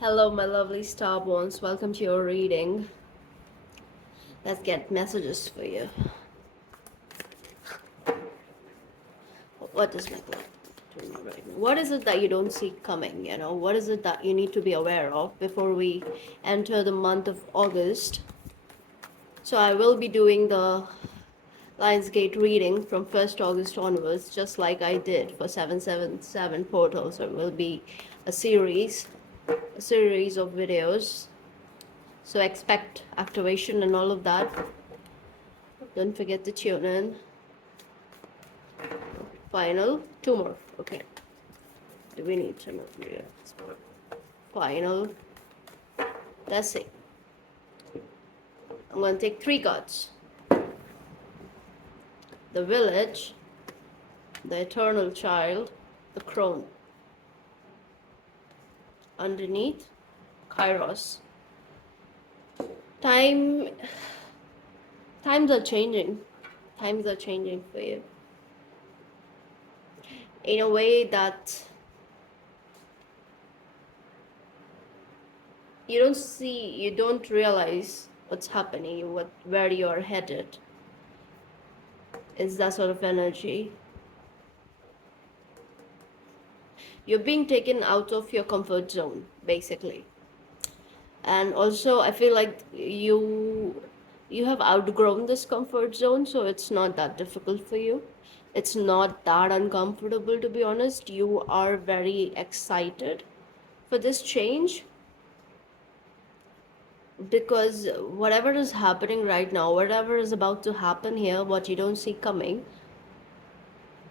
Hello, my lovely starborns. Welcome to your reading. Let's get messages for you. What is my clock doing right now? What is it that you don't see coming? What is it that you need to be aware of before we enter the month of August? So I will be doing the Lionsgate reading from 1st August onwards, just like I did for 777 portal. So it will be a series of videos. So expect activation and all of that. Don't forget to tune in. Final. Two more. Okay. Do we need to know? Yeah. Final. Let's see. I'm going to take 3 cards. The Village, the Eternal Child, the Crone. Underneath, Kairos. Times are changing. Times are changing for you. In a way that you don't realize what's happening, where you're headed. It's that sort of energy. You're being taken out of your comfort zone, basically. And also, I feel like you have outgrown this comfort zone, so it's not that difficult for you. It's not that uncomfortable, to be honest. You are very excited for this change, because whatever is happening right now, whatever is about to happen here, what you don't see coming,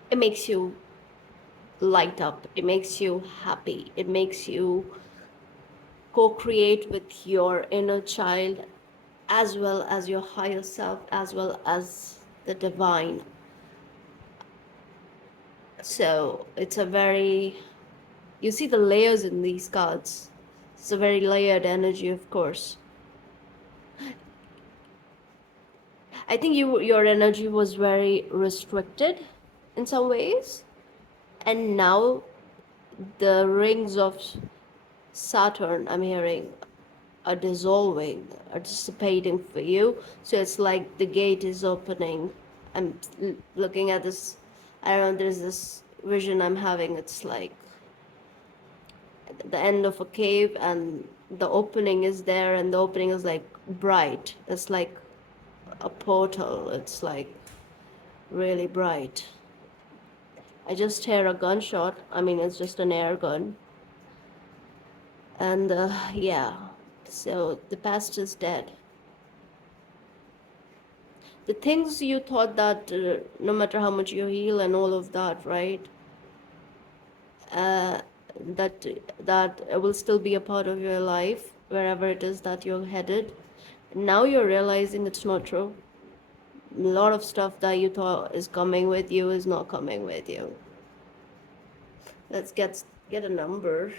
it makes you light up, it makes you happy, it makes you co-create with your inner child, as well as your higher self, as well as the divine. So it's a very, you see the layers in these cards. It's a very layered energy, of course. I think your energy was very restricted in some ways, and now the rings of Saturn, I'm hearing, are dissolving, are dissipating for you. So it's like the gate is opening. I'm looking at this, I don't know, there's this vision I'm having. It's like the end of a cave, and the opening is there, and the opening is like bright. It's like a portal. It's like really bright. I just hear a gunshot. I mean, it's just an air gun. And yeah, so the past is dead. The things you thought that no matter how much you heal and all of that, right? That will still be a part of your life, wherever it is that you're headed. Now you're realizing it's not true. A lot of stuff that you thought is coming with you is not coming with you. Let's get a number.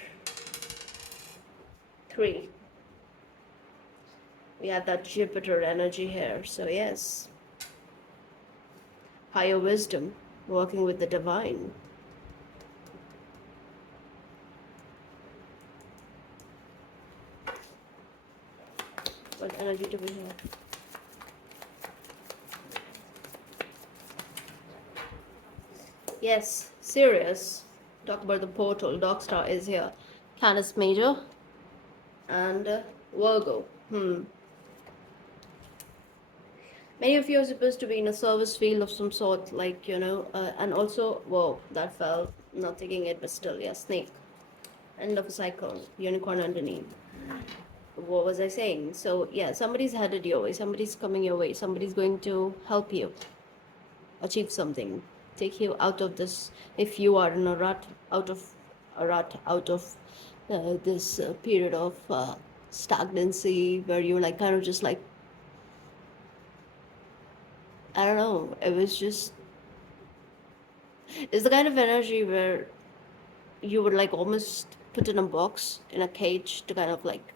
3. We have that Jupiter energy here. So yes, higher wisdom, working with the divine. What energy do we have? Yes, Sirius. Talk about the portal. Dog Star is here. Canis Major and Virgo. Many of you are supposed to be in a service field of some sort, like, and also, whoa, that fell. Not taking it, but still, yeah, snake. End of a cycle. Unicorn underneath. What was I saying? So yeah, somebody's headed your way, somebody's coming your way, somebody's going to help you achieve something, take you out of this. If you are in a rut, out of this period of stagnancy, where you're like kind of just like, I don't know, it was just, it's the kind of energy where you would like almost put in a box, in a cage, to kind of like,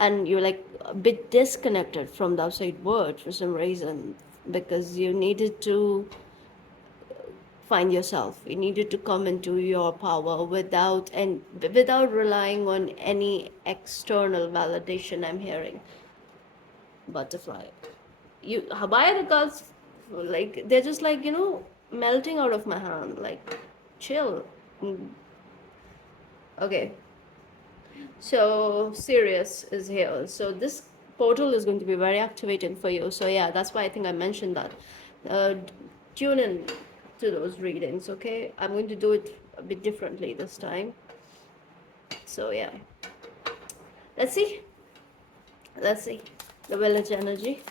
and you're like a bit disconnected from the outside world for some reason, because you needed to find yourself. You needed to come into your power without relying on any external validation. I'm hearing butterfly. You why are the cards like they're just like melting out of my hand? Like chill. Mm. Okay, so Sirius is here. So this portal is going to be very activating for you. So yeah, that's why I think I mentioned that. Uh, Tune in to those readings, okay? I'm going to do it a bit differently this time. So yeah, let's see. Let's see. The village energy,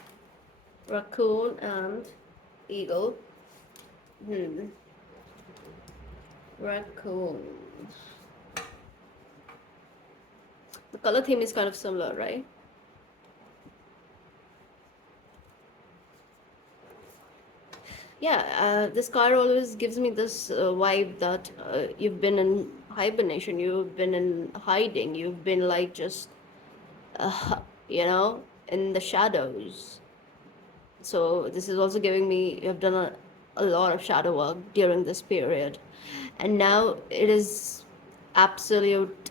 raccoon and eagle. Raccoon. The color theme is kind of similar, right? Yeah, this card always gives me this vibe that you've been in hibernation, you've been in hiding, you've been like just, you know, in the shadows. So this is also giving me you have done a lot of shadow work during this period, and now it is absolute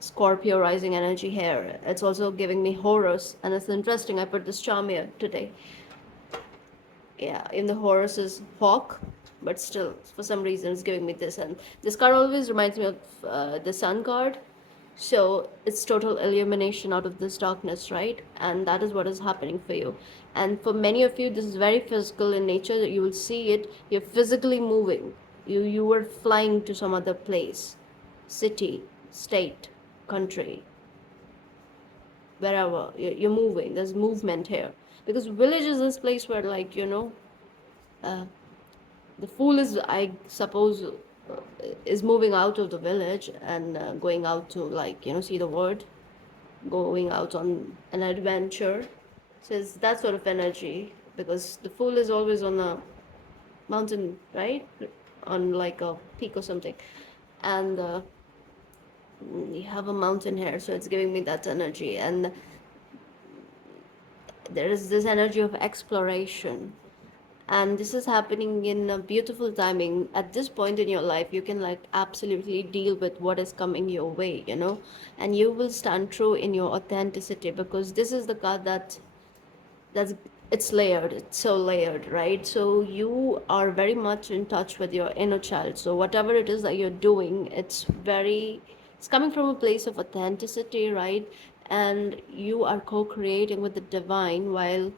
Scorpio rising energy here. It's also giving me Horus, and it's interesting. I put this charm here today. Yeah, in the Horus is hawk, but still, for some reason, it's giving me this. And this card always reminds me of the Sun card. So it's total illumination out of this darkness, right? And that is what is happening for you. And for many of you, this is very physical in nature. That you will see it. You're physically moving. You were flying to some other place, city, state, country, wherever you're moving. There's movement here because village is this place where, like, the fool is, I suppose, is moving out of the village and going out to, like, see the world, going out on an adventure. So it's that sort of energy because the fool is always on a mountain, right? On like a peak or something. And you have a mountain here, so it's giving me that energy. And there is this energy of exploration, and this is happening in a beautiful timing. At this point in your life, you can like absolutely deal with what is coming your way, and you will stand true in your authenticity, because this is the card that's it's layered, it's so layered, right? So you are very much in touch with your inner child. So whatever it is that you're doing, it's coming from a place of authenticity, right? And you are co-creating with the divine while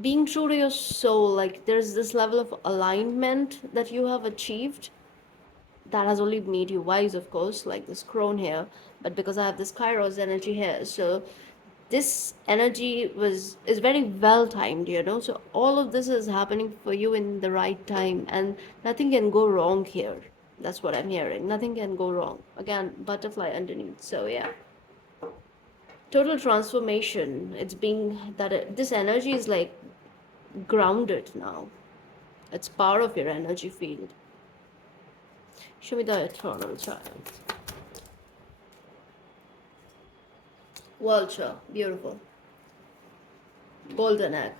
being true to your soul. Like there's this level of alignment that you have achieved that has only made you wise, of course, like this crone here. But because I have this Kairos energy here, so this energy is very well timed, so all of this is happening for you in the right time, and nothing can go wrong here. That's what I'm hearing. Nothing can go wrong. Again, butterfly underneath. So yeah, total transformation. It's being that this energy is like grounded now. It's part of your energy field. Show me the eternal child. Vulture, beautiful. Golden egg.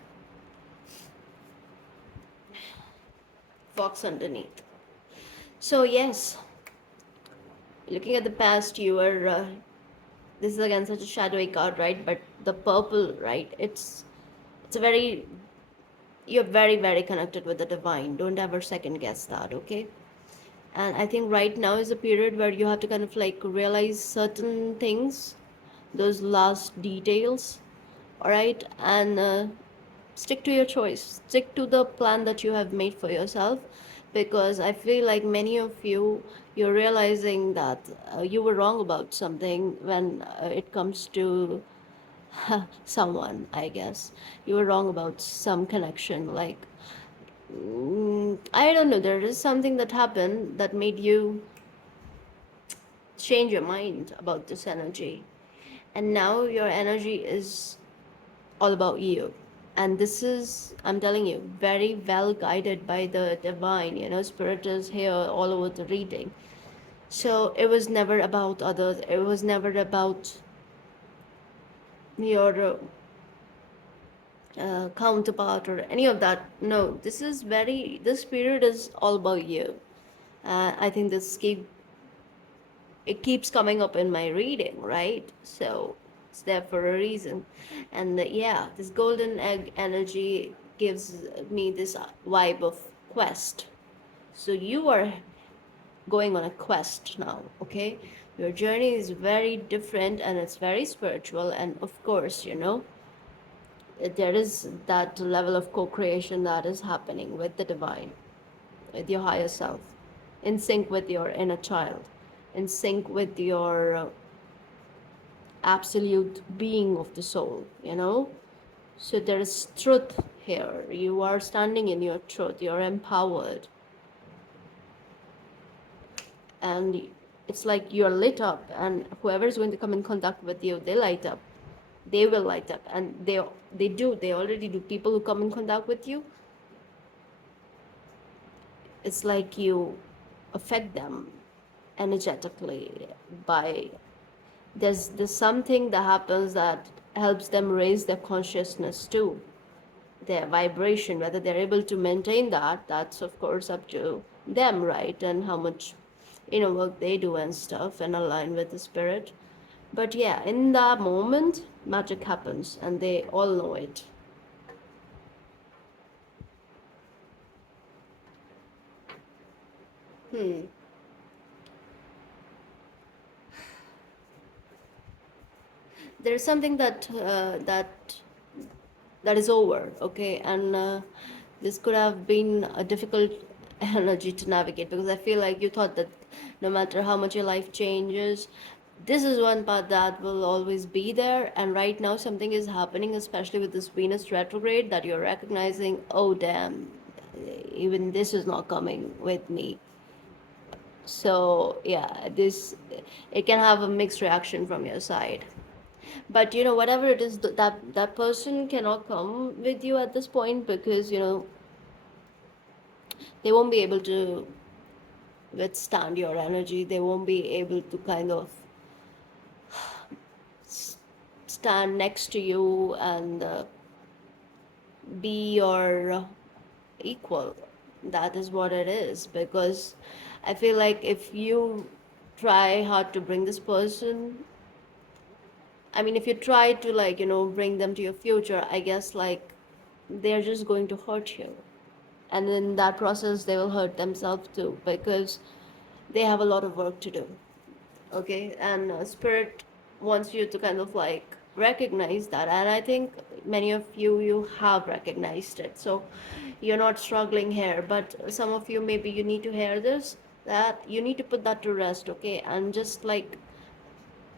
Fox underneath. So yes, looking at the past, you were. This is again such a shadowy card, right? But the purple, right? It's a very. You're very, very connected with the divine. Don't ever second guess that, okay? And I think right now is a period where you have to kind of like realize certain things, those last details, all right? And stick to your choice, stick to the plan that you have made for yourself, because I feel like many of you're realizing that you were wrong about something when it comes to someone. I guess you were wrong about some connection, like I don't know, there is something that happened that made you change your mind about this energy, and now your energy is all about you. And this is, I'm telling you, very well guided by the divine. Spirit is here all over the reading. So it was never about others, it was never about your counterpart or any of that. No, this period is all about you. I think it keeps coming up in my reading, right? So it's there for a reason. And yeah, this golden egg energy gives me this vibe of quest. So you are going on a quest now, okay? Your journey is very different and it's very spiritual, and of course, there is that level of co-creation that is happening with the divine, with your higher self, in sync with your inner child, in sync with your absolute being of the soul. So there is truth here. You are standing in your truth, you're empowered, and it's like you're lit up, and whoever is going to come in contact with you, they light up. They will light up, and they already do. People who come in contact with you, it's like you affect them energetically. By there's something that happens that helps them raise their consciousness too, their vibration. Whether they're able to maintain that, that's of course up to them, right? And how much work they do and stuff, and align with the spirit. But yeah, in that moment magic happens, and they all know it. There's something that is over, okay? And this could have been a difficult energy to navigate, because I feel like you thought that no matter how much your life changes, this is one part that will always be there. And right now something is happening, especially with this Venus retrograde, that you're recognizing, oh damn, even this is not coming with me. So yeah, this it can have a mixed reaction from your side. But whatever it is, that person cannot come with you at this point, because they won't be able to withstand your energy. They won't be able to kind of stand next to you and be your equal. That is what it is, because I feel like if you try hard to bring this person, I mean, if you try to, like, bring them to your future, I guess, like, they're just going to hurt you. And in that process, they will hurt themselves too, because they have a lot of work to do. Okay? And Spirit wants you to kind of, like, recognize that. And I think many of you have recognized it. So you're not struggling here. But some of you, maybe you need to hear this, that you need to put that to rest, okay? And just, like,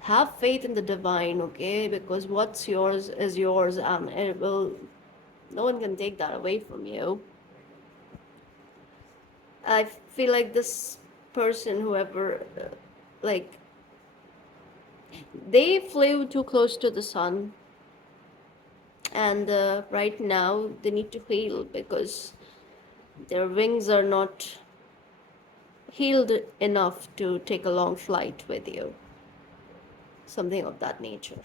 have faith in the divine, okay? Because what's yours is yours, and no one can take that away from you. I feel like this person, whoever, like, they flew too close to the sun, and right now they need to heal, because their wings are not healed enough to take a long flight with you. Something of that nature.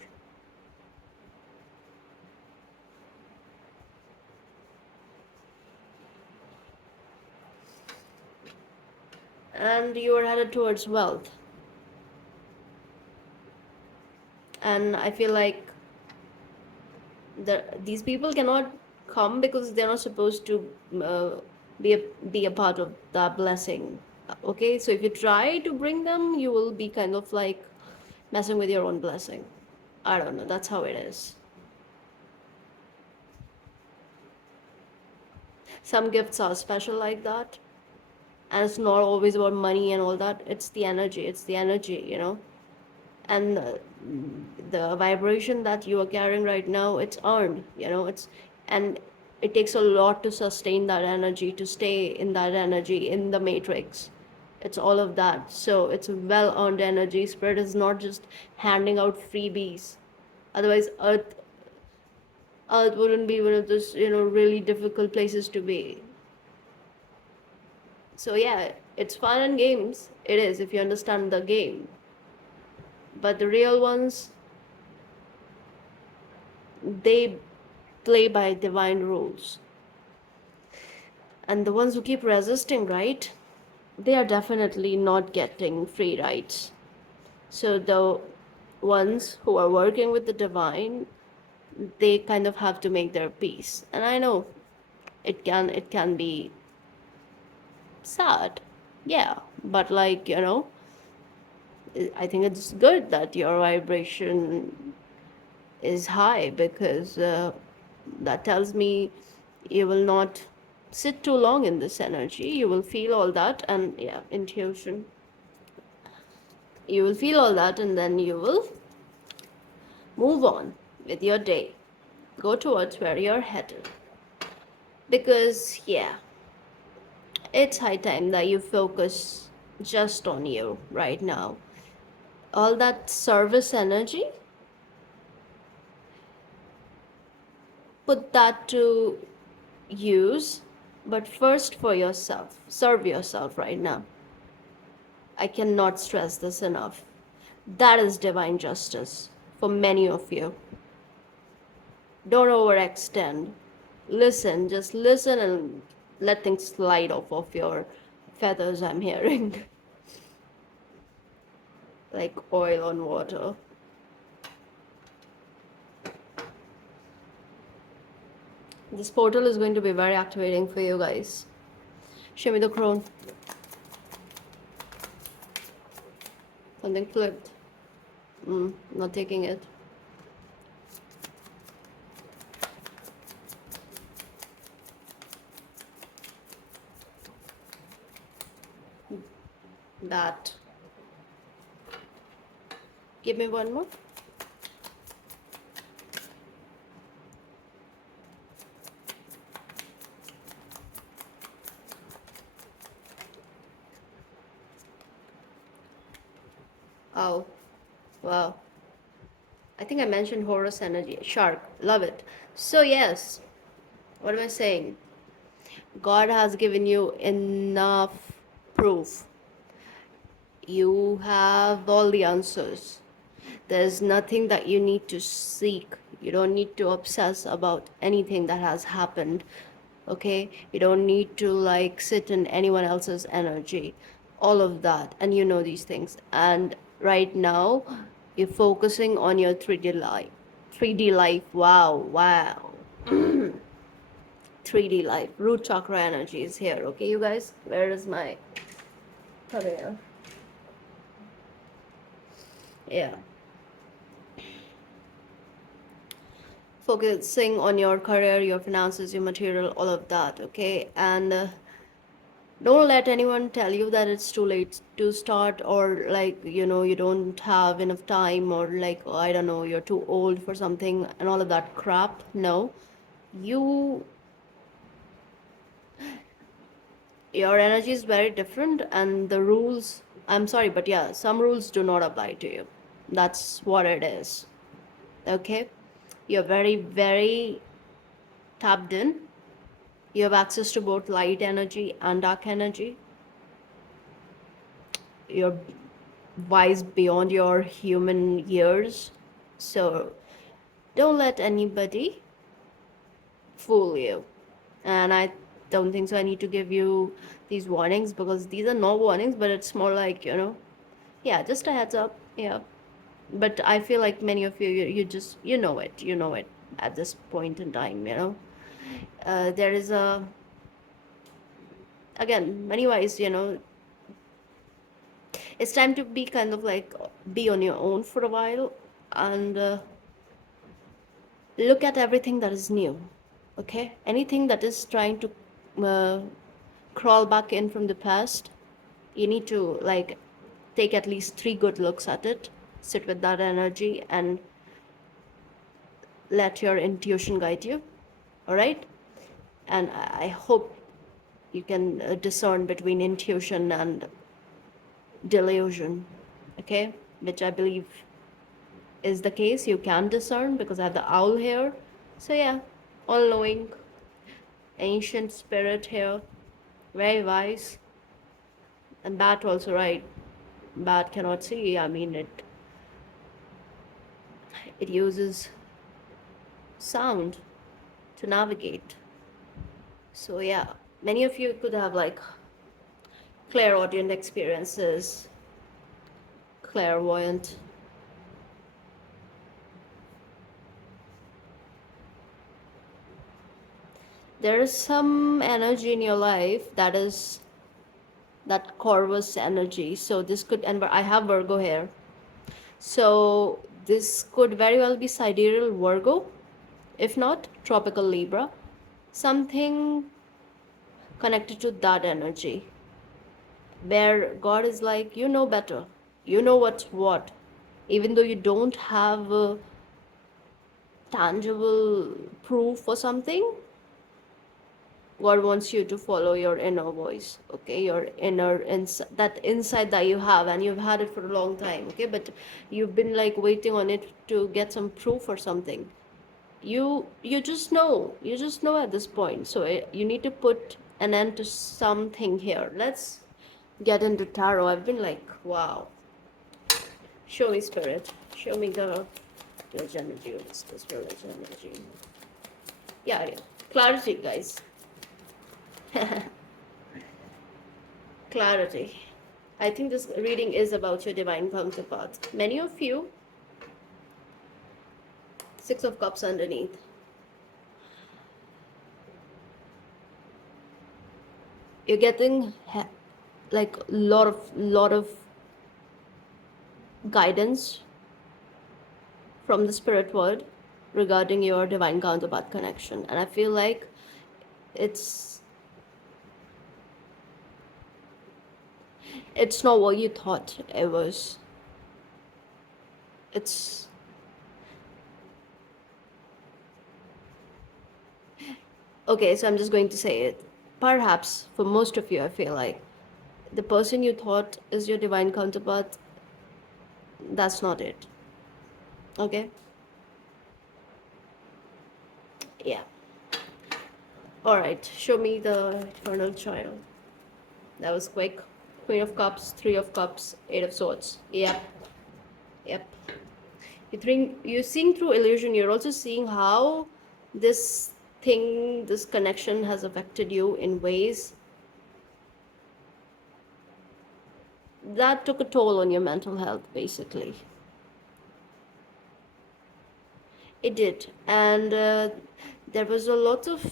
And you are headed towards wealth. And I feel like these people cannot come, because they're not supposed to uh, be a part of that blessing. Okay, so if you try to bring them, you will be kind of like messing with your own blessing. I don't know, that's how it is. Some gifts are special like that, and it's not always about money and all that. It's the energy. And the vibration that you are carrying right now, it's earned. And it takes a lot to sustain that energy, to stay in that energy in the matrix. It's all of that. So it's a well earned energy. Spirit is not just handing out freebies. Otherwise, earth wouldn't be one of those really difficult places to be. So yeah, it's fun and games. It is, if you understand the game. But the real ones, they play by divine rules. And the ones who keep resisting, right, they are definitely not getting free rides. So the ones who are working with the divine, they kind of have to make their peace. And I know it can be sad, yeah, but like, I think it's good that your vibration is high, because that tells me you will not sit too long in this energy. You will feel all that, and yeah, intuition. You will feel all that, and then you will move on with your day. Go towards where you're headed. Because, yeah, it's high time that you focus just on you right now. All that service energy, put that to use, but first for yourself. Serve yourself right now. I cannot stress this enough. That is divine justice for many of you. Don't overextend. Listen, just listen and let things slide off of your feathers, I'm hearing. Like oil on water. This portal is going to be very activating for you guys. Show me the crown. Something flipped. Not taking it. That. Give me one more. Oh, wow. I think I mentioned Horus energy. Shark. Love it. So, yes. What am I saying? God has given you enough proof. You have all the answers. There's nothing that you need to seek. You don't need to obsess about anything that has happened. Okay? You don't need to like sit in anyone else's energy. All of that. And you know these things. And right now, you're focusing on your 3D life. 3D life. Wow. Wow. 3D life. Root chakra energy is here. Okay, you guys? Where is my career? Yeah. Focusing on your career, your finances, your material, all of that, okay? And don't let anyone tell you that it's too late to start, or like, you don't have enough time, or like, oh, I don't know, you're too old for something and all of that crap. No. Your energy is very different, and the rules, I'm sorry, but yeah, some rules do not apply to you. That's what it is. Okay? You're very, very tapped in. You have access to both light energy and dark energy. You're wise beyond your human years. So don't let anybody fool you. And I don't think so I need to give you these warnings, because these are no warnings, but it's more like, yeah, just a heads up. Yeah. But I feel like many of you just, you know it at this point in time, there is again, many wise, it's time to be kind of like be on your own for a while, and look at everything that is new. Okay, anything that is trying to uh, crawl back in from the past, you need to like take at least 3 good looks at it, sit with that energy, and let your intuition guide you. All right? And I hope you can discern between intuition and delusion. Okay, which I believe is the case. You can discern, because I have the owl here. So yeah, all knowing ancient spirit here, very wise. And bat also, right? Bat cannot see. I mean, it uses sound. to navigate. So yeah, many of you could have like clairaudient experiences, clairvoyant. There is some energy in your life that is that Corvus energy. So this could, and I have Virgo here. So this could very well be sidereal Virgo, if not tropical Libra. Something connected to that energy, where God is like, you know better, you know what's what, even though you don't have tangible proof for something. God wants you to follow your inner voice, okay? Your inner that insight that you have, and you've had it for a long time, okay? But you've been like waiting on it to get some proof or something. You just know, at this point. So you need to put an end to something here. Let's get into tarot. I've been like, wow. Show me, spirit. Show me the energy of this village energy. Yeah. Clarity, guys. Clarity. I think this reading is about your divine counterpart. Many of you, Six of Cups underneath. You're getting like lot of guidance from the spirit world regarding your divine counterpart connection, and I feel like it's not what you thought it was. It's okay, so I'm just going to say it. Perhaps for most of you, I feel like the person you thought is your divine counterpart, that's not it. Okay? Yeah. Alright, show me the eternal child. That was quick. Queen of Cups, Three of Cups, Eight of Swords. Yep. You're seeing through illusion. You're also seeing how this connection has affected you in ways that took a toll on your mental health, basically. It did. And there was a lot of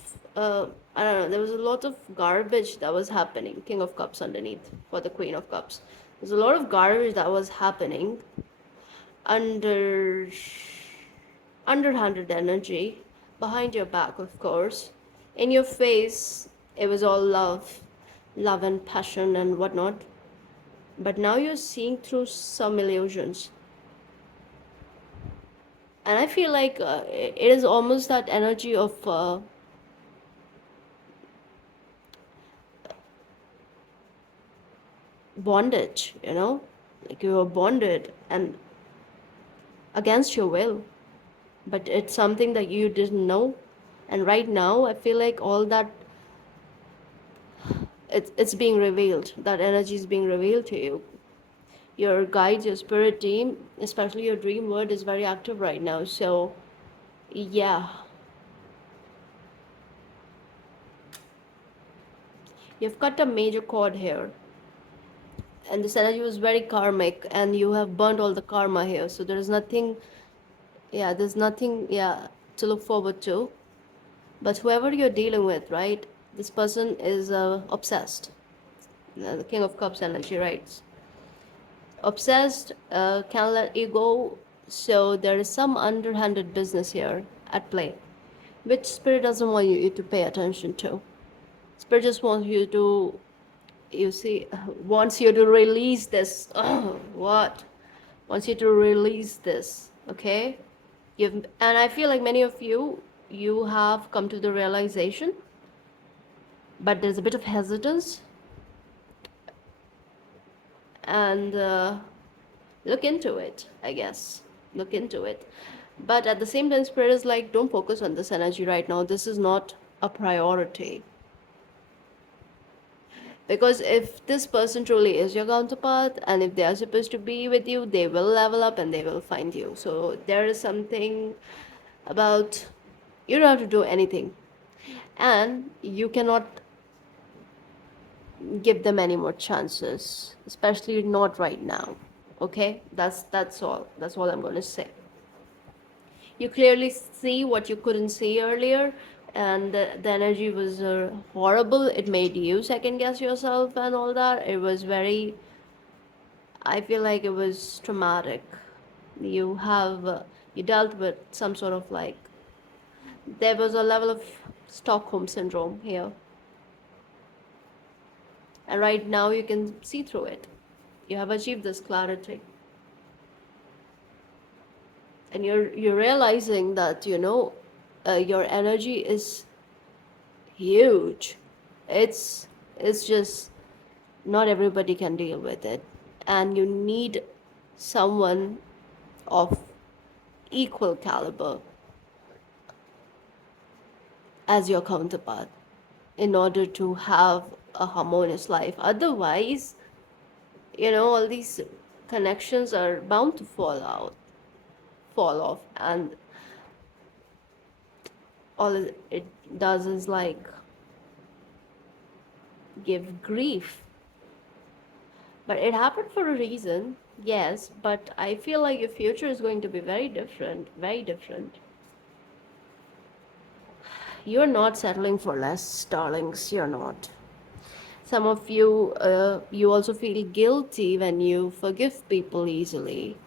I don't know, there was a lot of garbage that was happening. King of Cups underneath for the Queen of Cups. There's a lot of garbage that was happening underhanded energy behind your back, of course. In your face, it was all love and passion and whatnot. But now you're seeing through some illusions. And I feel like it is almost that energy of bondage, you know? Like you were bonded and against your will. But it's something that you didn't know. And right now, I feel like all that, it's being revealed. That energy is being revealed to you. Your guides, your spirit team, especially your dream world, is very active right now. So, yeah. You've cut a major cord here. And this energy was very karmic, and you have burnt all the karma here. So there's nothing, to look forward to. But whoever you're dealing with, right, this person is obsessed. The King of Cups energy, right? Obsessed, can't let you go. So there is some underhanded business here at play, which Spirit doesn't want you to pay attention to. Spirit just wants you to, wants you to release this. Wants you to release this, okay? And I feel like many of you have come to the realization, but there's a bit of hesitance. And look into it, I guess. Look into it. But at the same time, Spirit is like, don't focus on this energy right now. This is not a priority. Because if this person truly is your counterpart, and if they are supposed to be with you, they will level up and they will find you. So there is something about You don't have to do anything, and you cannot give them any more chances, especially not right now. Okay, that's all. That's all I'm going to say. You clearly see what you couldn't see earlier, and the energy was horrible. It made you second guess yourself and all that. It was very, I feel like it was traumatic. You have you dealt with some sort of like, there was a level of Stockholm syndrome here, and right now you can see through it. You have achieved this clarity, and you're realizing that, your energy is huge. It's just not everybody can deal with it, and you need someone of equal caliber as your counterpart in order to have a harmonious life. Otherwise, all these connections are bound to fall off, and all it does is like give grief. But it happened for a reason, yes, but I feel like your future is going to be very different, very different. You're not settling for less, darlings, you're not. Some of you, you also feel guilty when you forgive people easily.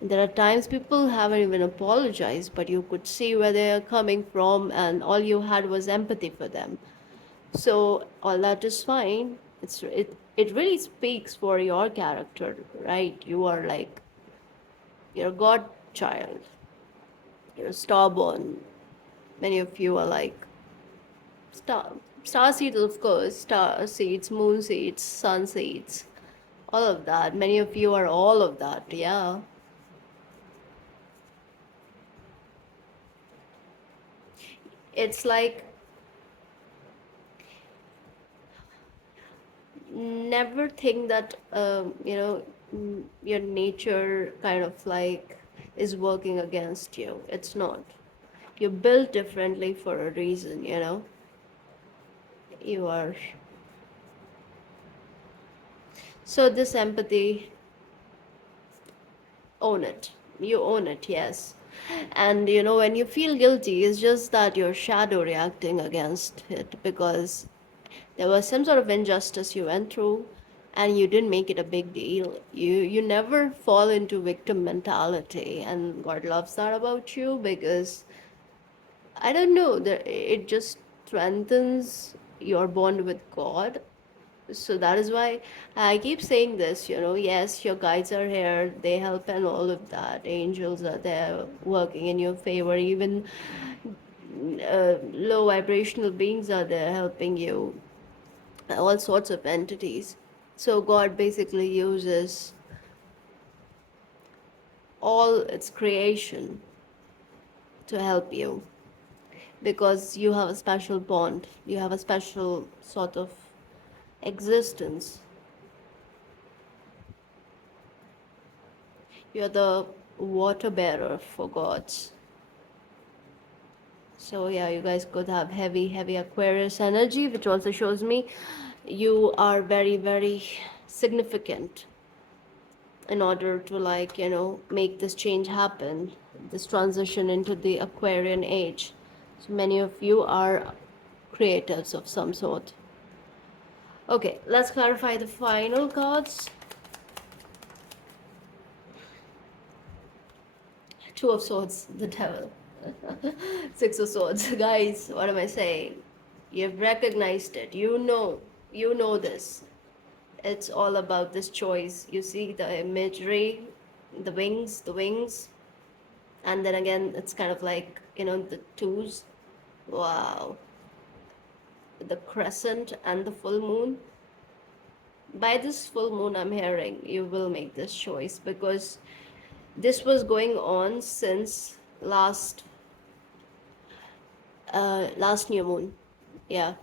There are times people haven't even apologized, but you could see where they're coming from, and all you had was empathy for them. So all that is fine. It really speaks for your character, right? You are like, you're a godchild. You're starborn. Many of you are like star seeds, of course, star seeds, moon seeds, sun seeds, all of that. Many of you are all of that, yeah. It's like, never think that your nature kind of like is working against you. It's not. You're built differently for a reason, you are. So this empathy, own it. You own it, yes. And when you feel guilty, it's just that your shadow reacting against it, because there was some sort of injustice you went through, and you didn't make it a big deal. You never fall into victim mentality, and God loves that about you, because I don't know, it just strengthens your bond with God. So that is why I keep saying this, yes, your guides are here, they help and all of that. Angels are there working in your favor. Even low vibrational beings are there helping you, all sorts of entities. So God basically uses all its creation to help you, because you have a special bond, you have a special sort of existence. You're the water bearer for gods. So yeah, you guys could have heavy Aquarius energy, which also shows me you are very, very significant in order to like, make this change happen, this transition into the Aquarian age. So many of you are creatives of some sort. Okay, let's clarify the final cards. Two of Swords, the Devil. Six of Swords. Guys, what am I saying? You've recognized it. You know this. It's all about this choice. You see the imagery, the wings, and then again, it's kind of like, the twos. Wow. The crescent and the full moon. By this full moon, I'm hearing you will make this choice, because this was going on since last new moon. Yeah.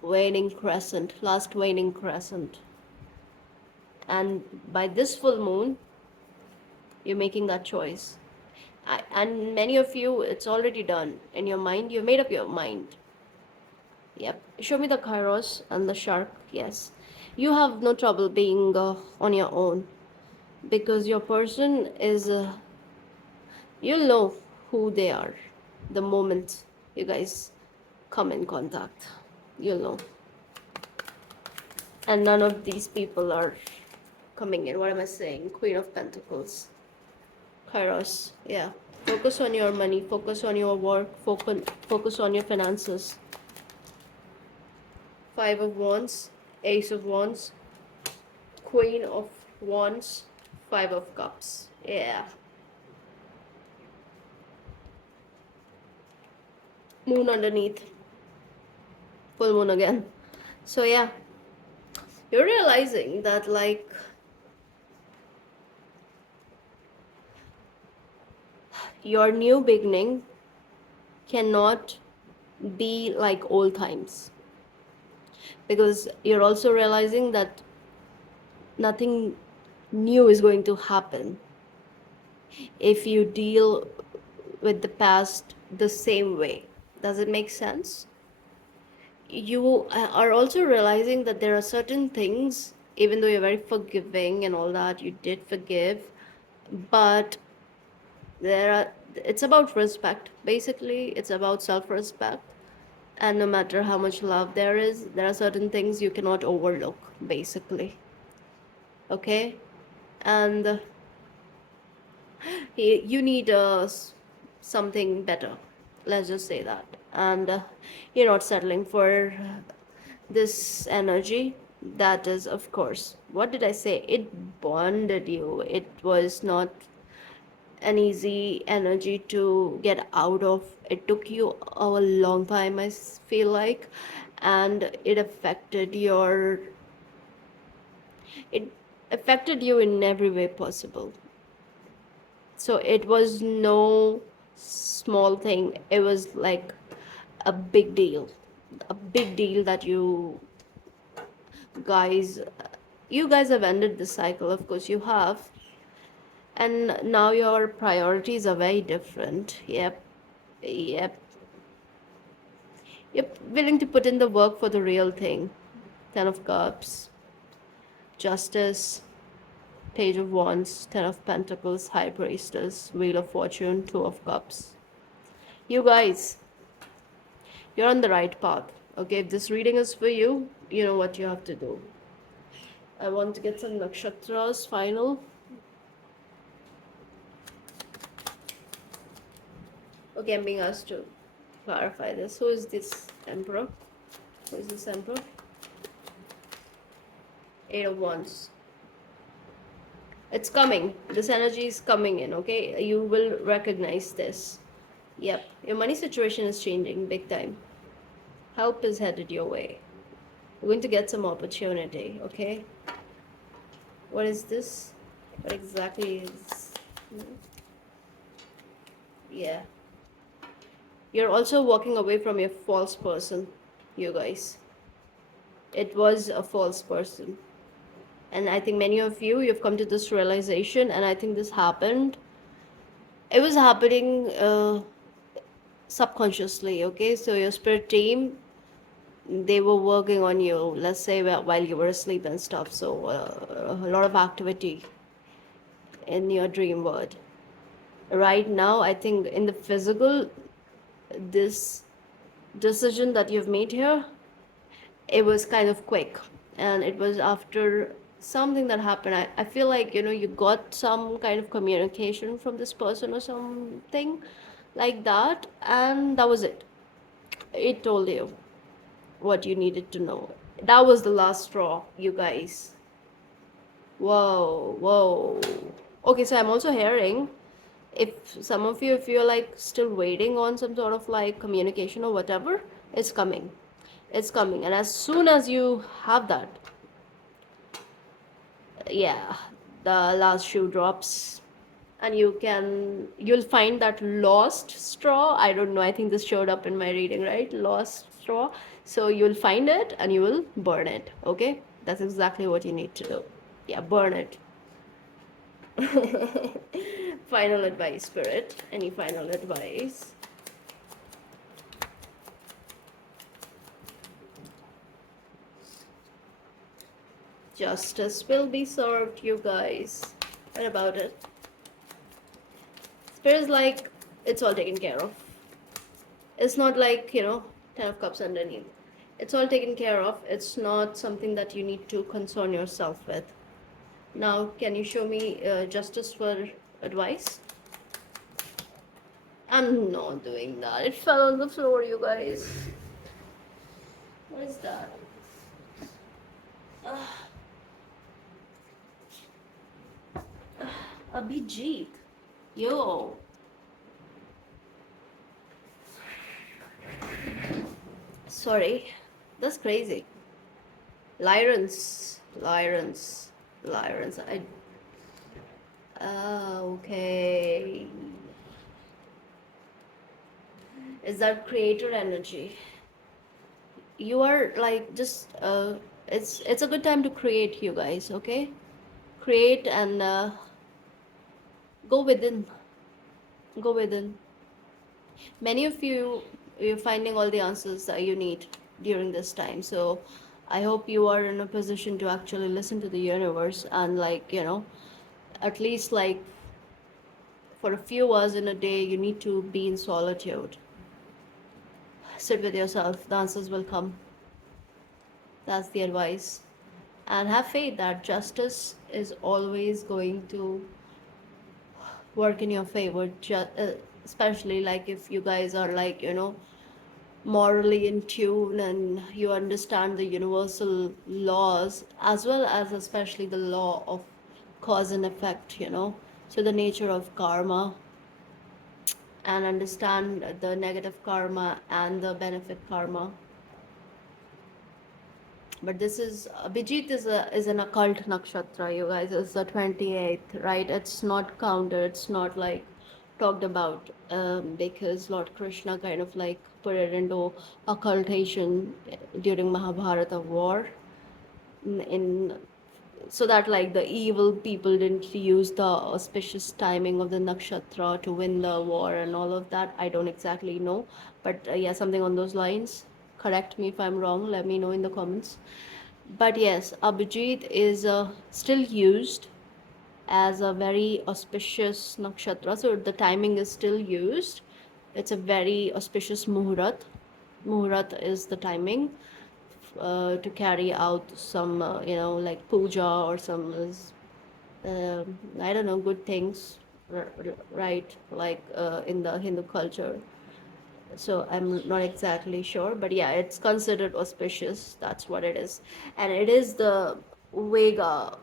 Waning crescent, last waning crescent. And by this full moon, You're making that choice. And many of you, it's already done in your mind. You made up your mind. Yep. Show me the Kairos and the shark. Yes. You have no trouble being on your own, because your person is, you'll know who they are the moment you guys come in contact. You'll know. And none of these people are coming in. What am I saying? Queen of Pentacles. Kairos. Yeah. Focus on your money. Focus on your work. Focus on your finances. Five of Wands. Ace of Wands. Queen of Wands. Five of Cups. Yeah. Moon underneath. Full moon again. So yeah. You're realizing that, like, your new beginning cannot be like old times, because you're also realizing that nothing new is going to happen if you deal with the past the same way. Does it make sense? You are also realizing that there are certain things, even though you're very forgiving and all that, you did forgive, but it's about respect. Basically, it's about self-respect. And no matter how much love there is, there are certain things you cannot overlook, basically. Okay? And you need something better. Let's just say that. And you're not settling for this energy. That is, of course, what did I say? It bonded you. It was not an easy energy to get out of. It took you a long time, I feel like, and it affected you in every way possible. So it was no small thing. It was like a big deal. A big deal that guys you guys have ended the cycle. Of course you have. And now your priorities are very different. Yep. Yep. You're willing to put in the work for the real thing. Ten of Cups, Justice, Page of Wands, Ten of Pentacles, High Priestess, Wheel of Fortune, Two of Cups. You guys, you're on the right path. Okay, if this reading is for you, you know what you have to do. I want to get some nakshatras final. Okay, I'm being asked to clarify this. Who is this Emperor? Who is this Emperor? Eight of Wands. It's coming. This energy is coming in, okay? You will recognize this. Yep. Your money situation is changing big time. Help is headed your way. You're going to get some opportunity, okay? What is this? What exactly is... Yeah. You're also walking away from your false person, you guys. It was a false person. And I think many of you've come to this realization, and I think this happened. It was happening subconsciously, okay? So your spirit team, they were working on you, let's say while you were asleep and stuff. So a lot of activity in your dream world. Right now, I think in the physical, this decision that you've made here, it was kind of quick, and it was after something that happened. I feel like, you got some kind of communication from this person or something like that, and that was it. It told you what you needed to know. That was the last straw, you guys. Whoa. Okay, so I'm also hearing, if some of you, if you're like still waiting on some sort of like communication or whatever, it's coming. It's coming. And as soon as you have that, yeah, the last shoe drops, and you'll find that lost straw. I don't know, I think this showed up in my reading, right? Lost straw. So you'll find it and you will burn it. Okay, that's exactly what you need to do. Yeah, burn it. Final advice, Spirit. Any final advice? Justice will be served, you guys. What about it? Spirit is like, it's all taken care of. It's not like, 10 of cups underneath. It's all taken care of. It's not something that you need to concern yourself with. Now, can you show me justice for advice? I'm not doing that. It fell on the floor, you guys. What is that? Abhijit. Yo. Sorry. That's crazy. Lyrans. Okay. Is that creator energy? You are like just it's a good time to create, you guys, okay? Create and go within. Go within. Many of you're finding all the answers that you need during this time. So I hope you are in a position to actually listen to the universe and at least like for a few hours in a day you need to be in solitude. Sit with yourself. The answers will come. That's the advice. And have faith that justice is always going to work in your favor, especially like if you guys are like morally in tune and you understand the universal laws as well as especially the law of cause and effect, so the nature of karma, and understand the negative karma and the benefit karma. But this is Abhijit is an occult nakshatra, you guys. It's the 28th, right? It's not counted. It's not like talked about because Lord Krishna kind of like put it into occultation during Mahabharata war in so that like the evil people didn't use the auspicious timing of the nakshatra to win the war and all of that. I don't exactly know, but yeah, something on those lines. Correct me if I'm wrong. Let me know in the comments. But yes, Abhijit is still used as a very auspicious nakshatra. So the timing is still used. It's a very auspicious muhurat. Muhurat is the timing to carry out some, like puja or some, I don't know, good things, right? Like in the Hindu culture. So I'm not exactly sure, but yeah, it's considered auspicious. That's what it is. And it is the Vega,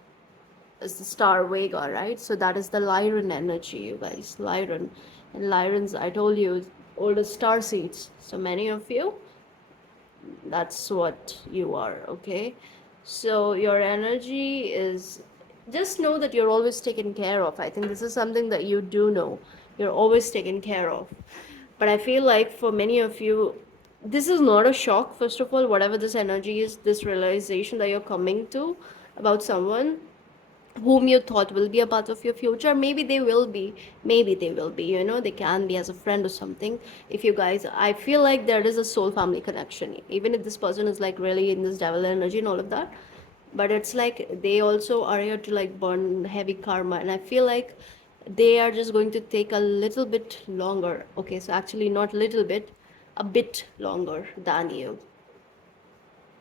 is the star Vega, right? So that is the Lyran energy, you guys. Lyran. And Lyrans, I told you, all the star seeds. So many of you, that's what you are, okay? So your energy is, just know that you're always taken care of. I think this is something that you do know. You're always taken care of. But I feel like for many of you, this is not a shock. First of all, whatever this energy is, this realization that you're coming to about someone whom you thought will be a part of your future, maybe they will be, they can be as a friend or something. If you guys, I feel like there is a soul family connection, even if this person is like really in this devil energy and all of that, but it's like they also are here to like burn heavy karma, and I feel like they are just going to take a little bit longer. Okay, so actually not little bit, a bit longer than you.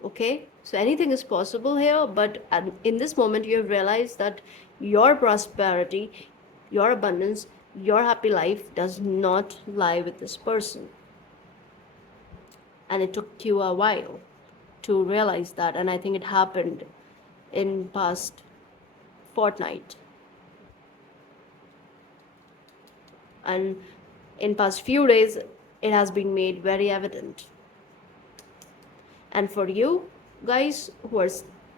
Okay, so anything is possible here, but in this moment you have realized that your prosperity, your abundance, your happy life does not lie with this person, and it took you a while to realize that, and I think it happened in past fortnight, and in past few days it has been made very evident. And for you guys who are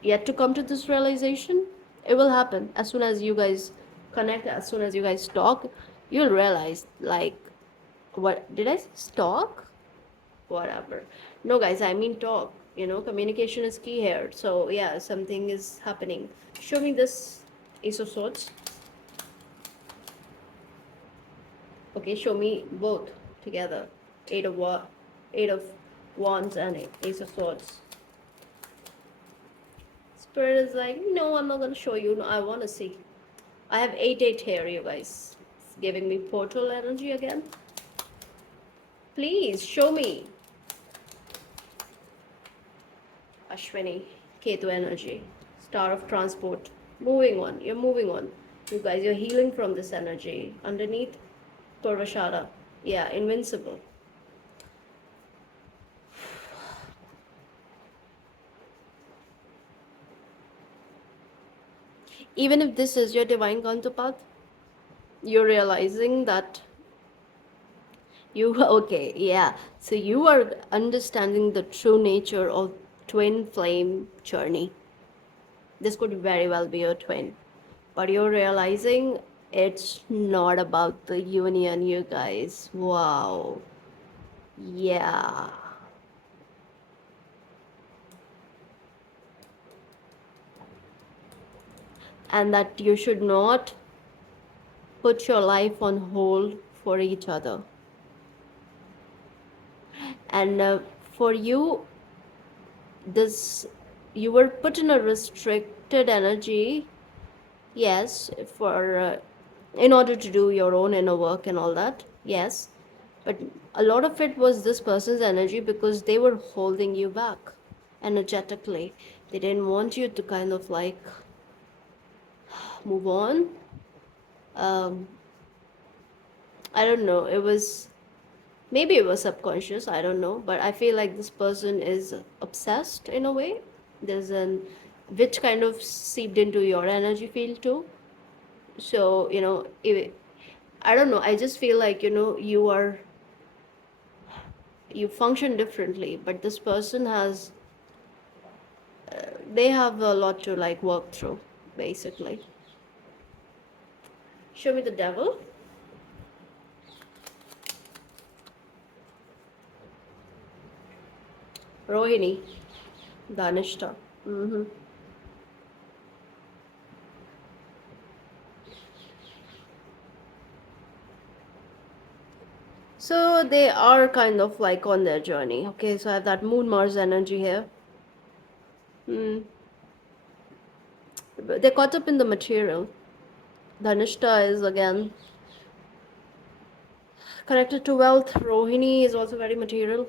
yet to come to this realization, it will happen as soon as you guys connect, as soon as you guys talk. You'll realize, like, what did I say? Talk? Whatever. No, guys, I mean talk. Communication is key here. So yeah, something is happening. Show me this Ace of Swords. Okay, show me both together. Eight of wands and ace of swords. Spirit is like, no, I'm not gonna show you. No, I wanna see. I have 8 here, you guys. It's giving me portal energy again. Please show me. Ashwini, Ketu energy, star of transport. Moving on, you're moving on. You guys, you're healing from this energy. Underneath, Purvashara. Yeah, invincible. Even if this is your divine counterpart, you're realizing that okay, yeah. So you are understanding the true nature of twin flame journey. This could very well be your twin, but you're realizing it's not about the union, you guys. Wow. Yeah. And that you should not put your life on hold for each other. And for you, this you were put in a restricted energy, yes, for in order to do your own inner work and all that, yes, but a lot of it was this person's energy because they were holding you back energetically. They didn't want you to kind of like move on. I don't know, it was, maybe it was subconscious, I don't know, but I feel like this person is obsessed in a way. There's an which kind of seeped into your energy field too. So I don't know, I just feel like you function differently, but this person has they have a lot to like work through, basically. Show me the devil. Rohini, Danishta. So they are kind of like on their journey. Okay, so I have that Moon Mars energy here. They're caught up in the material. Dhanishta is again connected to wealth. Rohini is also very material.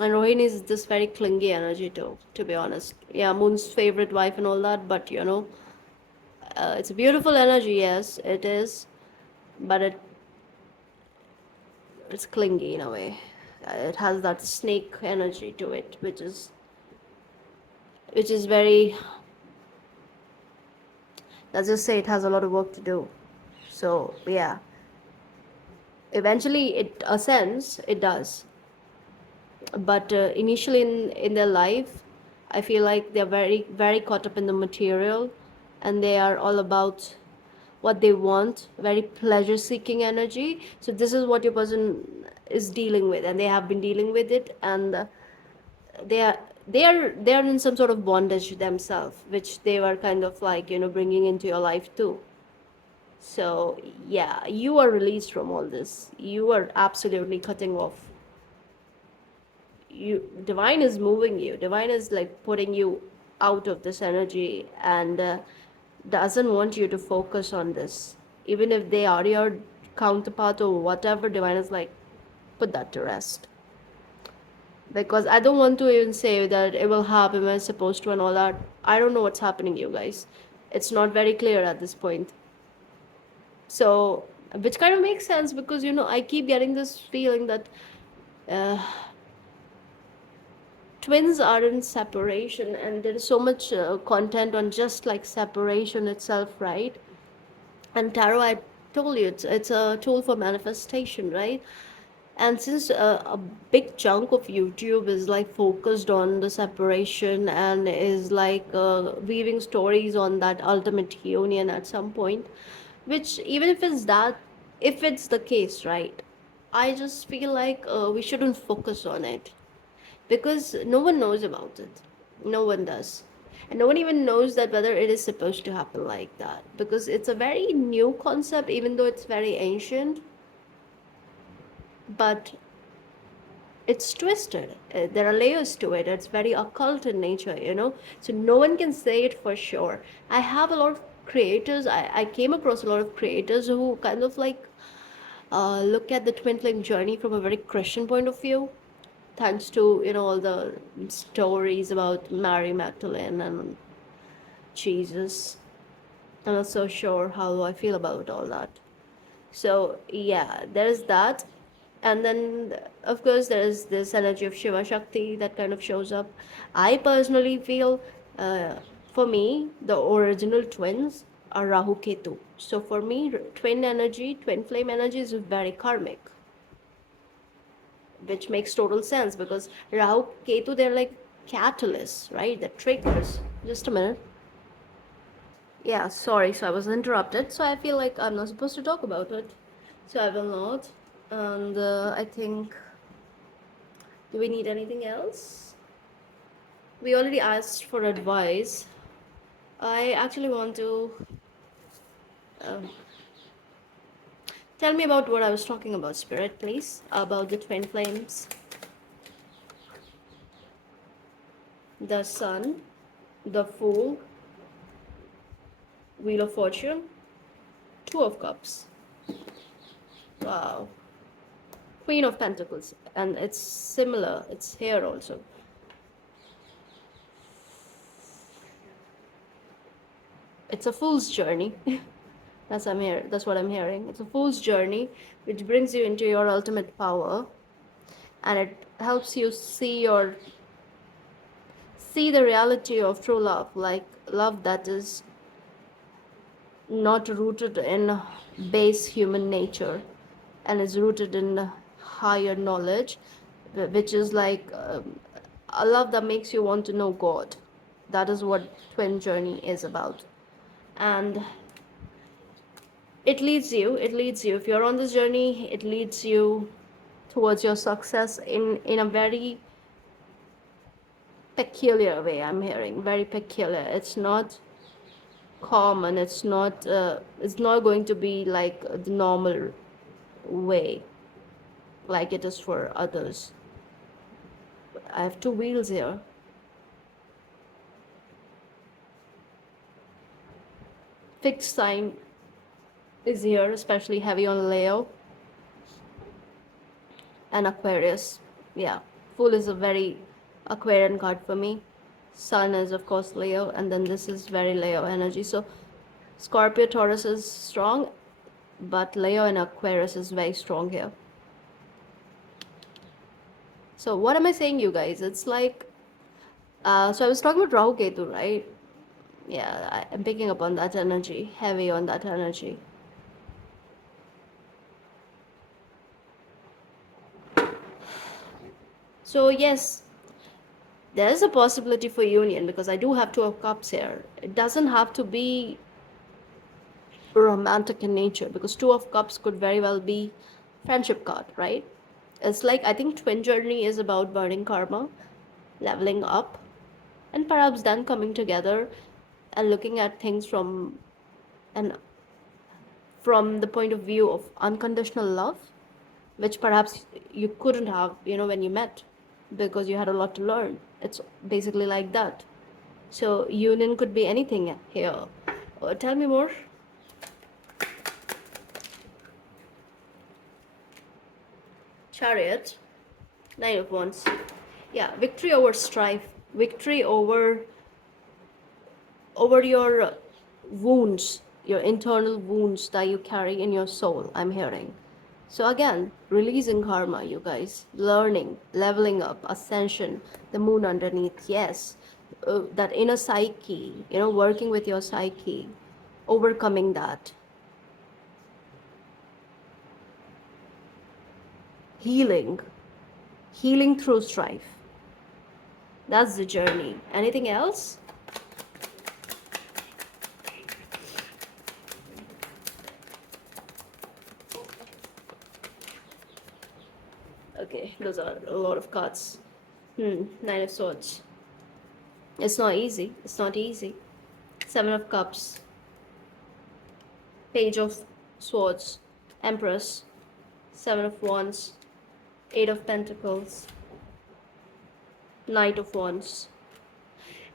And Rohini is this very clingy energy too, to be honest. Yeah, Moon's favorite wife and all that, but it's a beautiful energy, yes, it is. But it's clingy in a way. It has that snake energy to it, which is very, let's just say it has a lot of work to do. So yeah, eventually it ascends, it does, but initially in their life, I feel like they're very very caught up in the material, and they are all about what they want, very pleasure seeking energy. So this is what your person is dealing with, and they have been dealing with it, and they are they are in some sort of bondage themselves, which they were kind of like bringing into your life too. So yeah, you are released from all this. You are absolutely cutting off. Divine is moving you. Divine is like putting you out of this energy, and doesn't want you to focus on this. Even if they are your counterpart or whatever, divine is like, put that to rest. Because I don't want to even say that it will happen when it's supposed to and all that. I don't know what's happening, you guys. It's not very clear at this point. So, which kind of makes sense because I keep getting this feeling that uh, twins are in separation, and there is so much content on just like separation itself, right? And tarot, I told you, it's a tool for manifestation, right? And since a big chunk of YouTube is like focused on the separation and is like weaving stories on that ultimate union at some point, which even if it's the case, right? I just feel like we shouldn't focus on it because no one knows about it. No one does. And no one even knows that whether it is supposed to happen like that, because it's a very new concept, even though it's very ancient. But it's twisted. There are layers to it. It's very occult in nature, you know. So no one can say it for sure. I have a lot of creators. I came across a lot of creators who kind of like look at the twin flame journey from a very Christian point of view, thanks to, you know, all the stories about Mary Magdalene and Jesus. I'm not so sure how I feel about all that. So yeah, there's that. And then of course there's this energy of Shiva Shakti that kind of shows up. I personally feel, uh, for me, the original twins are Rahu Ketu. So for me, twin energy, twin flame energy is very karmic, which makes total sense because Rahu Ketu, they're like catalysts, right? They're triggers. Just a minute. Yeah, sorry, so I was interrupted. So I feel like I'm not supposed to talk about it. So I will not. And I think, do we need anything else? We already asked for advice. I actually want to um, tell me about what I was talking about, Spirit, please. About the twin flames, the sun, the fool, wheel of fortune, two of cups. Wow. Queen of pentacles. And it's similar, it's here also. It's a fool's journey. That's what I'm hearing. It's a fool's journey which brings you into your ultimate power, and it helps you see the reality of true love, like love that is not rooted in base human nature and is rooted in higher knowledge, which is like a love that makes you want to know God. That is what twin journey is about. And it leads you if you're on this journey, it leads you towards your success in a very peculiar way. I'm hearing very peculiar. It's not common. It's not going to be like the normal way like it is for others. I have two wheels here. Fixed sign is here, especially heavy on Leo and Aquarius. Yeah, Fool is a very Aquarian card for me. Sun is of course Leo, and then this is very Leo energy. So Scorpio, Taurus is strong, but Leo and Aquarius is very strong here. So what am I saying, you guys? It's like, so I was talking about Rahu Ketu, right? Yeah, I'm picking up on that energy, heavy on that energy. So yes, there is a possibility for union because I do have two of cups here. It doesn't have to be romantic in nature because two of cups could very well be friendship card, right? It's like, I think twin journey is about burning karma, leveling up, and perhaps then coming together and looking at things an from the point of view of unconditional love, which perhaps you couldn't have, when you met, because you had a lot to learn. It's basically like that. So union could be anything here. Tell me more. Chariot, Nine of Wands. Yeah, victory over strife, victory over your wounds, your internal wounds that you carry in your soul, I'm hearing. So again, releasing karma, you guys, learning, leveling up, ascension, the moon underneath, yes. That inner psyche, working with your psyche, overcoming that. Healing through strife. That's the journey. Anything else? Okay, those are a lot of cards. Nine of Swords. It's not easy. It's not easy. Seven of Cups, Page of Swords, Empress, Seven of Wands, Eight of Pentacles, Knight of Wands.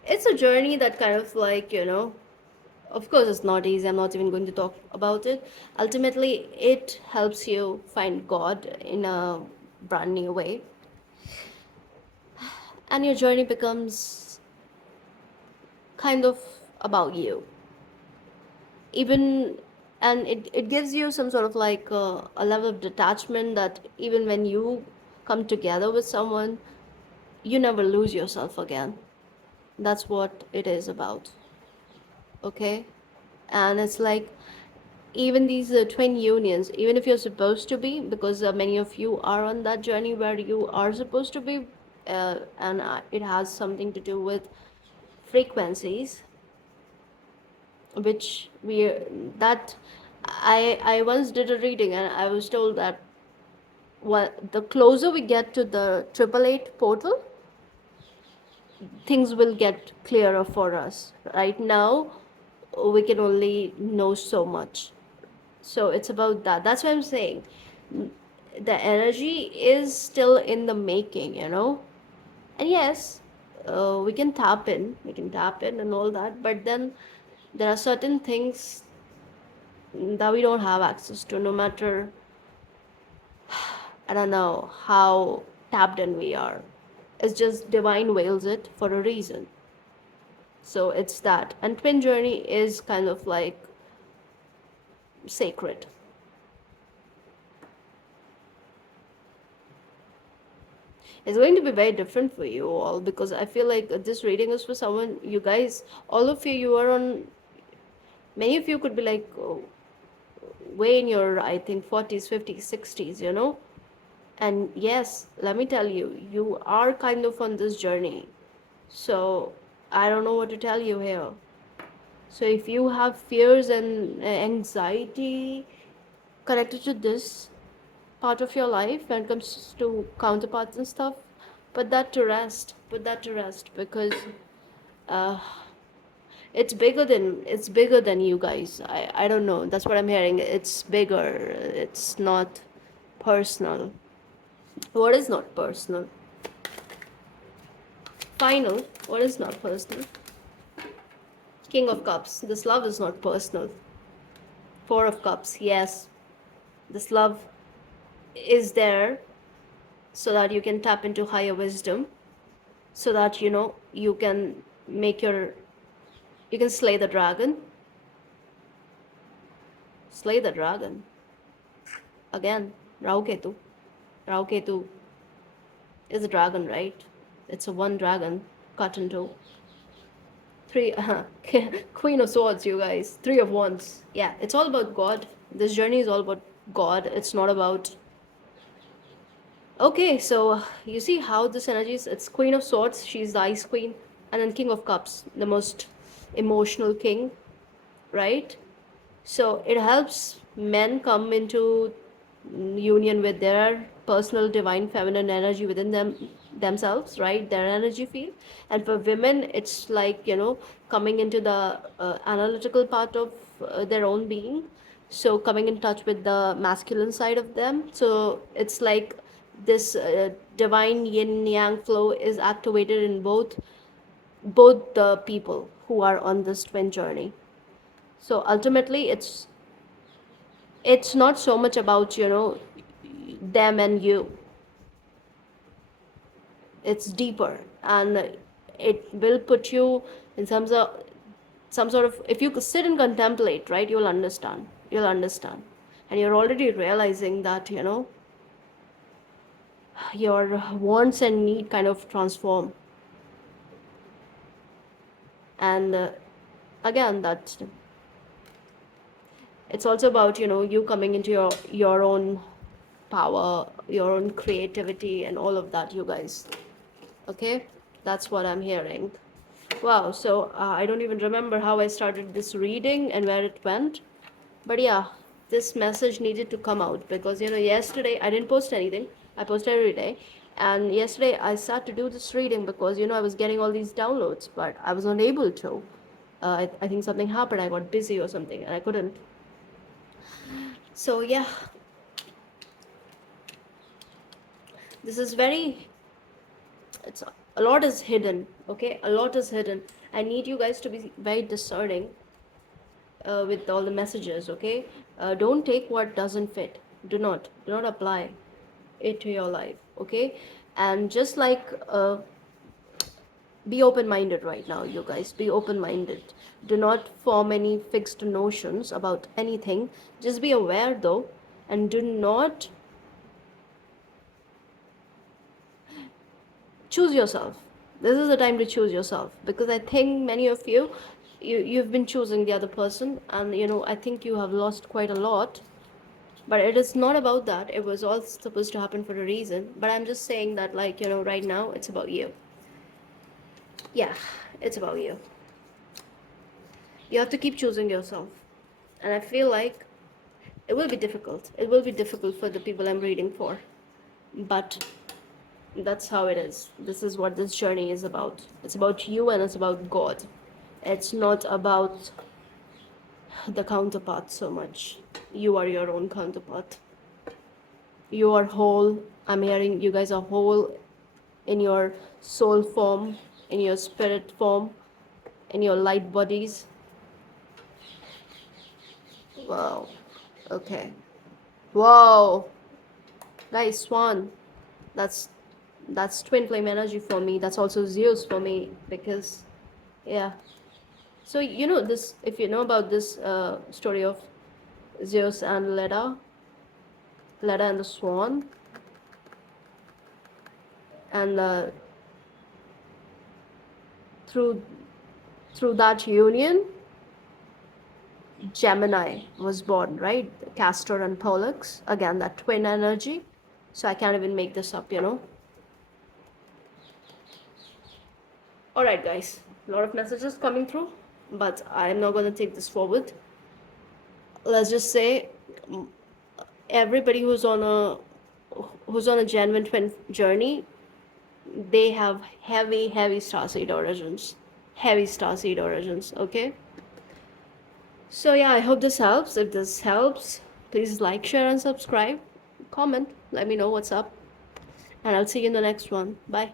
It's a journey that kind of like, of course it's not easy. I'm not even going to talk about it. Ultimately, it helps you find God in a brand new way. And your journey becomes kind of about you. Even, and it gives you some sort of like a level of detachment that even when you come together with someone, you never lose yourself again. That's what it is about. Okay? And it's like, even these twin unions, even if you're supposed to be, because many of you are on that journey where you are supposed to be, and it has something to do with frequencies, which we that I once did a reading and I was told that what the closer we get to the 888 portal, things will get clearer for us. Right now, we can only know so much. So it's about that. That's what I'm saying. The energy is still in the making. And yes, we can tap in and all that, but then there are certain things that we don't have access to, no matter, I don't know, how tapped in we are. It's just divine wills it for a reason. So it's that. And twin journey is kind of like sacred. It's going to be very different for you all, because I feel like this reading is for someone, you guys, all of you are on, many of you could be like way in your, I think, 40s, 50s, 60s. And yes, let me tell you, you are kind of on this journey. So I don't know what to tell you here. So if you have fears and anxiety connected to this part of your life when it comes to counterparts and stuff, put that to rest. Put that to rest, because uh, it's bigger than you guys. I don't know. That's what I'm hearing. It's bigger. It's not personal. What is not personal? Final. What is not personal? King of Cups. This love is not personal. Four of Cups. Yes. This love is there so that you can tap into higher wisdom, so that you can make you can slay the dragon. Slay the dragon. Again, Rahu Ketu. Rahu Ketu is a dragon, right? It's a one dragon cut into three. Queen of Swords, you guys. Three of Wands. Yeah, it's all about God. This journey is all about God. It's not about. Okay, so you see how this energy is. It's Queen of Swords. She's the Ice Queen, and then King of Cups, the most emotional king, right? So it helps men come into union with their personal divine feminine energy within themselves, right? Their energy field. And for women, it's like coming into the analytical part of their own being. So coming in touch with the masculine side of them. So it's like this divine yin yang flow is activated in both the people who are on this twin journey. So ultimately, it's not so much about them and you. It's deeper, and it will put you in some sort of, if you could sit and contemplate, right, you'll understand, and you're already realizing that your wants and need kind of transform. And again, that it's also about you coming into your own power, your own creativity, and all of that, you guys. Okay, that's what I'm hearing. Wow, so I don't even remember how I started this reading and where it went, but yeah, this message needed to come out, because yesterday I didn't post anything. I post every day, And yesterday I sat to do this reading because, you know, I was getting all these downloads, but I was not able to. I think something happened. I got busy or something, and I couldn't. So yeah, this is very. It's a lot is hidden. Okay, a lot is hidden. I need you guys to be very discerning with all the messages. Okay, don't take what doesn't fit. Do not apply it to your life. Okay, and just like be open-minded right now, you guys. Be open-minded. Do not form any fixed notions about anything. Just be aware though, and do not choose yourself. This is the time to choose yourself, because I think many of you've been choosing the other person, and you know, I think you have lost quite a lot. But it is not about that. It was all supposed to happen for a reason. But I'm just saying that, like, you know, right now it's about you. Yeah, it's about you. You have to keep choosing yourself. And I feel like it will be difficult. It will be difficult for the people I'm reading for. But that's how it is. This is what this journey is about. It's about you and it's about God. It's not about the counterpart so much. You are your own counterpart. You are whole. I'm hearing you guys are whole in your soul form, in your spirit form, in your light bodies. Wow. Okay. Wow. Guys, Swan. That's twin flame energy for me. That's also Zeus for me, because yeah. So you know this, if you know about this story of Zeus and Leda and the swan, and through through that union, Gemini was born, right? Castor and Pollux, again that twin energy. So I can't even make this up, you know. All right, guys, a lot of messages coming through, but I'm not going to take this forward. Let's just say everybody who's on a genuine twin journey, they have heavy starseed origins. Heavy starseed origins, okay? So yeah, I hope this helps. If this helps, please like, share, and subscribe. Comment. Let me know what's up. And I'll see you in the next one. Bye.